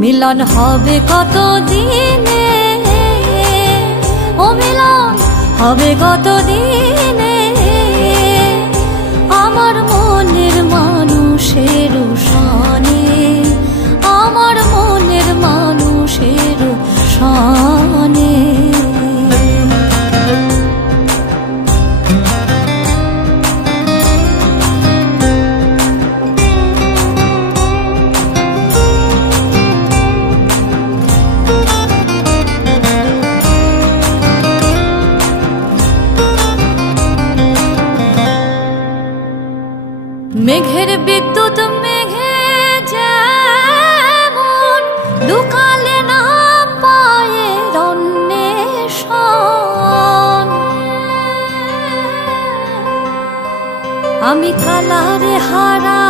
মিলন হবে কত দিনে, ও মিলন হবে কত দিনে, আমার মনের মানুষের শানে, আমার মনের মানুষের শানে। মেঘের বিদ্যুৎ মেঘে যেমন লুকালে না পায়ের অন্বেষণ, আমি কালারে হারা